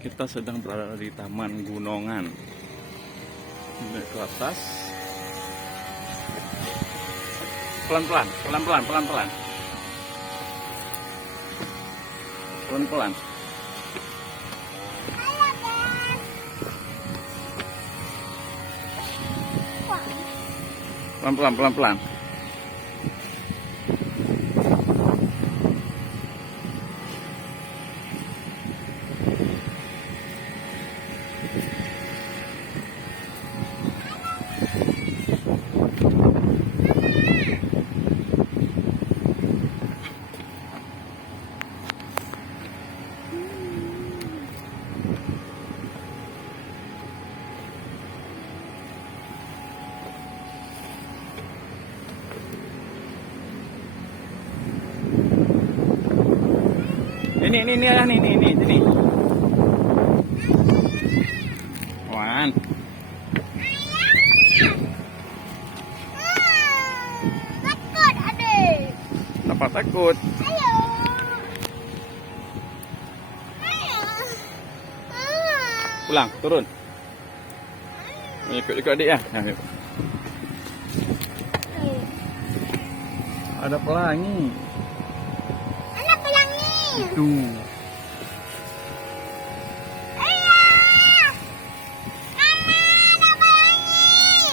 Kita sedang berada di Taman Gunungan. Naik ke atas. Pelan-pelan, pelan-pelan, pelan-pelan. Pelan-pelan. Pelan-pelan, pelan-pelan. Ini ayah nih, sini. Wan. Takut, adik. Kenapa takut? Ayo. Ayo. Pulang, turun. Ikut adik ya. Nah, yuk. Ada pelangi. Ada pelangi. Itu. Ayah. Mama, ada pelangi.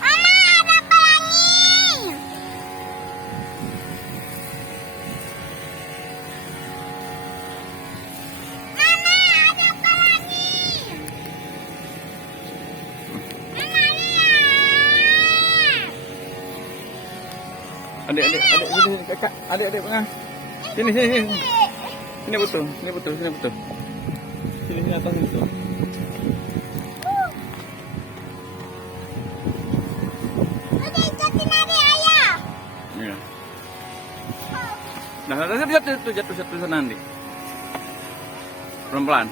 Mama, ada pelangi. Mama, ada pelangi. Mama, lihat. Adik, sini, kakak. Adik, tengah. Sini. Sini betul. Sini atas betul. Udah ikutin adik, ayah. Iya. Nah, jatuh sana nanti. Pelan-pelan.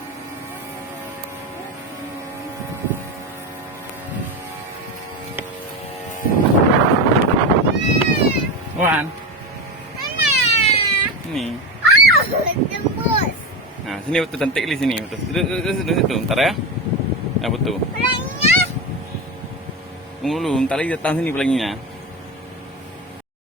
Wan, Mama. nih. Oh, tembus. Nah, sini betul cantik di sini betul. Situ, ntar ya. Nah, betul. Pelanginya. Tunggu dulu, ntar lagi datang sini pelanginya.